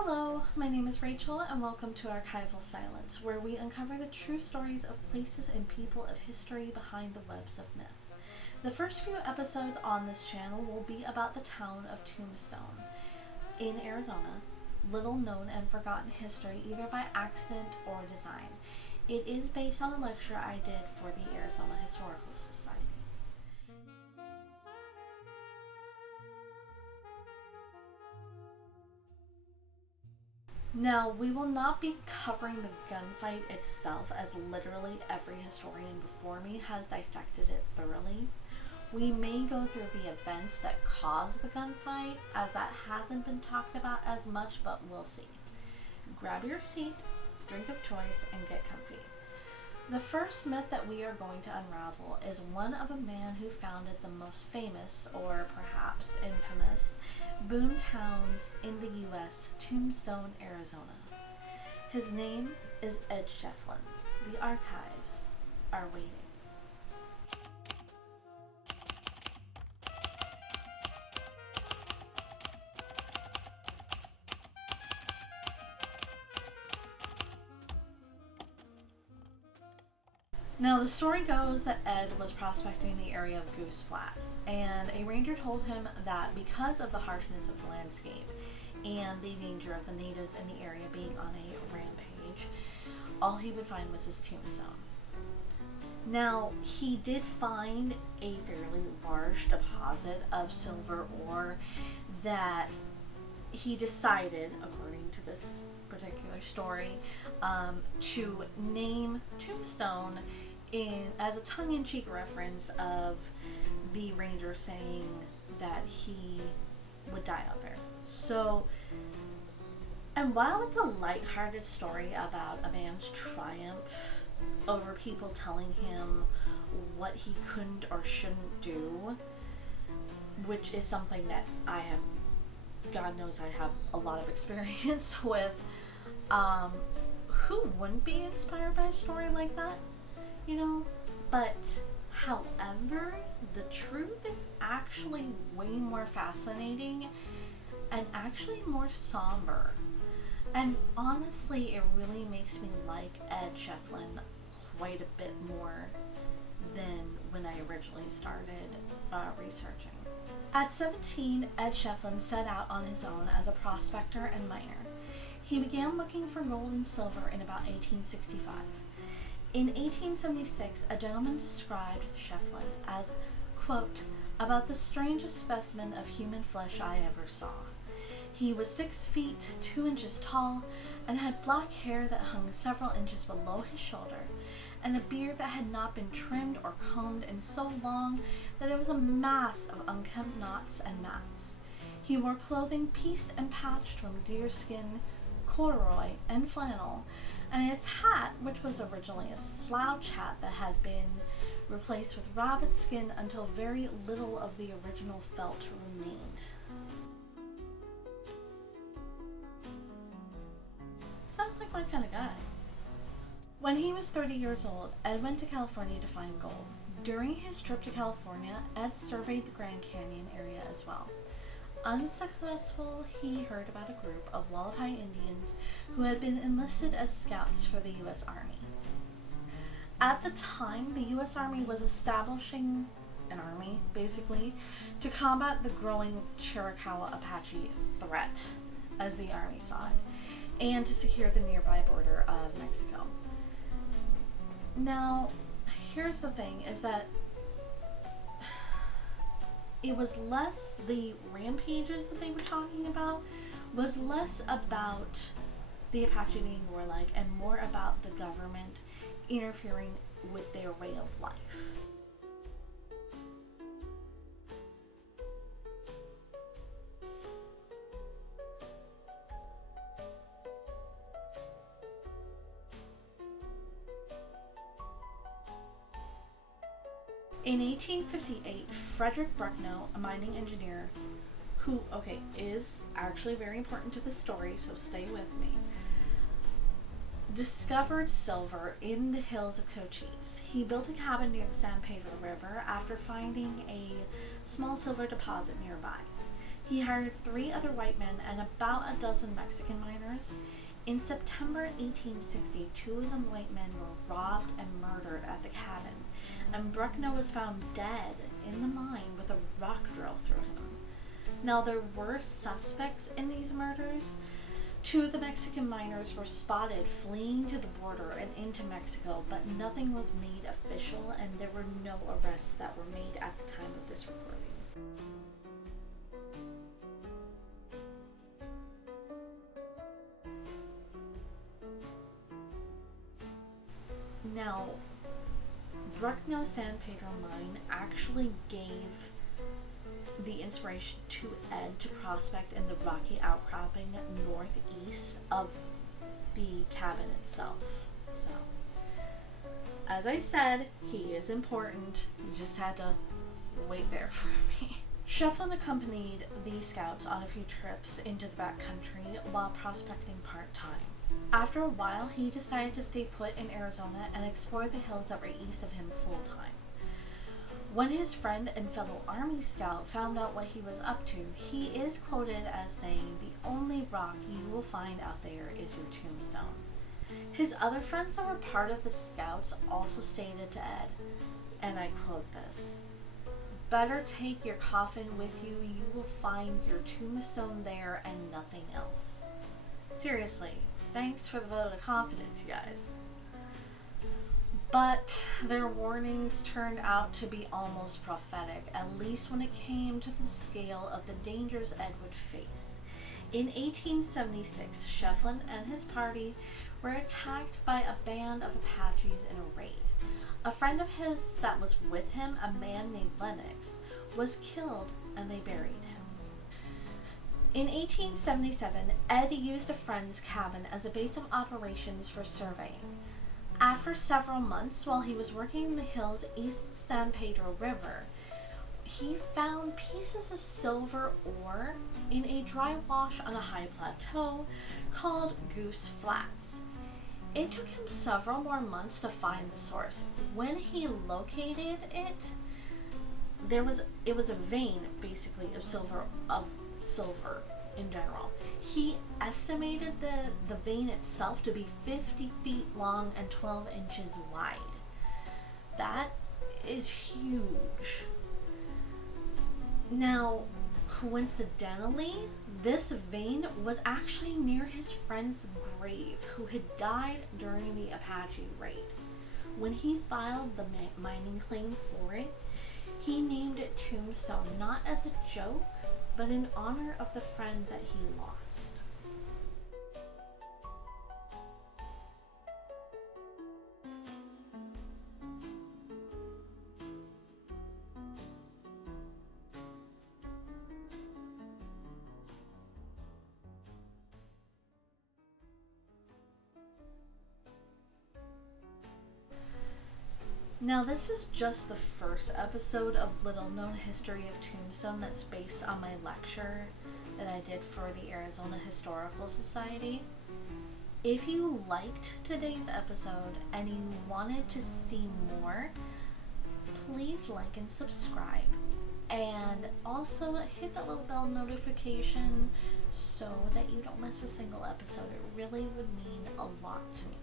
Hello, my name is Rachel and welcome to Archival Silence, where we uncover the true stories of places and people of history behind the webs of myth. The first few episodes on this channel will be about the town of Tombstone in Arizona, little known and forgotten history either by accident or design. It is based on a lecture I did for the Arizona Historical Society. Now, we will not be covering the gunfight itself, as literally every historian before me has dissected it thoroughly. We may go through the events that caused the gunfight, as that hasn't been talked about as much, but we'll see. Grab your seat, drink of choice, and get comfy. The first myth that we are going to unravel is one of a man who founded the most famous, or perhaps infamous, boomtowns in the U.S., Tombstone, Arizona. His name is Ed Schiefflin. The archives are waiting. Now, the story goes that Ed was prospecting the area of Goose Flats, and a ranger told him that because of the harshness of the landscape and the danger of the natives in the area being on a rampage, all he would find was his tombstone. Now, he did find a fairly large deposit of silver ore that he decided, according to this particular story, to name Tombstone as a tongue-in-cheek reference of the ranger saying that he would die out there. So, and while it's a lighthearted story about a man's triumph over people telling him what he couldn't or shouldn't do, which is something that I have, God knows I have a lot of experience with, who wouldn't be inspired by a story like that? You know? But, however, the truth is actually way more fascinating and actually more somber. And honestly, it really makes me like Ed Schiefflin quite a bit more than when I originally started researching. At 17, Ed Schiefflin set out on his own as a prospector and miner. He began looking for gold and silver in about 1865. In 1876, a gentleman described Schiefflin as, quote, about the strangest specimen of human flesh I ever saw. He was 6 feet 2 inches tall and had black hair that hung several inches below his shoulder, and a beard that had not been trimmed or combed in so long that there was a mass of unkempt knots and mats. He wore clothing pieced and patched from deerskin, corduroy, and flannel, and his hat, which was originally a slouch hat that had been replaced with rabbit skin until very little of the original felt remained. Sounds like my kind of guy. When he was 30 years old, Ed went to California to find gold. During his trip to California, Ed surveyed the Grand Canyon area as well. Unsuccessful, he heard about a group of Wallapai Indians who had been enlisted as scouts for the U.S. Army. At the time, the U.S. Army was establishing an army, basically, to combat the growing Chiricahua Apache threat, as the Army saw it, and to secure the nearby border of Mexico. Now, here's the thing, is that it was less the rampages that they were talking about, was less about the Apache being warlike and more about the government interfering with their way of life. In 1858, Frederick Brucknow, a mining engineer who, is actually very important to the story, so stay with me, discovered silver in the hills of Cochise. He built a cabin near the San Pedro River after finding a small silver deposit nearby. He hired 3 other white men and about a dozen Mexican miners. In September 1860, 2 of the white men were robbed and murdered at the cabin, and Bruckner was found dead in the mine with a rock drill through him. Now, there were suspects in these murders. 2 of the Mexican miners were spotted fleeing to the border and into Mexico, but nothing was made official, and there were no arrests that were made at the time of this recording. Now, Bruckner San Pedro mine actually gave the inspiration to Ed to prospect in the rocky outcropping northeast of the cabin itself. So, as I said, he is important. You just had to wait there for me. Schiefflin accompanied the scouts on a few trips into the backcountry while prospecting part-time. After a while, he decided to stay put in Arizona and explore the hills that were east of him full-time. When his friend and fellow Army scout found out what he was up to, he is quoted as saying, "The only rock you will find out there is your tombstone." His other friends that were part of the scouts also stated to Ed, and I quote this, "Better take your coffin with you. You will find your tombstone there and nothing else." Seriously, thanks for the vote of confidence, you guys. But their warnings turned out to be almost prophetic, at least when it came to the scale of the dangers Ed would face. In 1876, Schiefflin and his party were attacked by a band of Apaches in a raid. A friend of his that was with him, a man named Lennox, was killed and they buried him. In 1877, Ed used a friend's cabin as a base of operations for surveying. After several months, while he was working in the hills east of the San Pedro River, he found pieces of silver ore in a dry wash on a high plateau called Goose Flats. It took him several more months to find the source. When he located it, it was a vein basically of silver in general. He estimated the vein itself to be 50 feet long and 12 inches wide. That is huge. Now, coincidentally, this vein was actually near his friend's grave, who had died during the Apache raid. When he filed the mining claim for it, he named it Tombstone, not as a joke, but in honor of the friend that he lost. Now, this is just the first episode of Little Known History of Tombstone that's based on my lecture that I did for the Arizona Historical Society. If you liked today's episode and you wanted to see more, please like and subscribe. And also hit that little bell notification so that you don't miss a single episode. It really would mean a lot to me.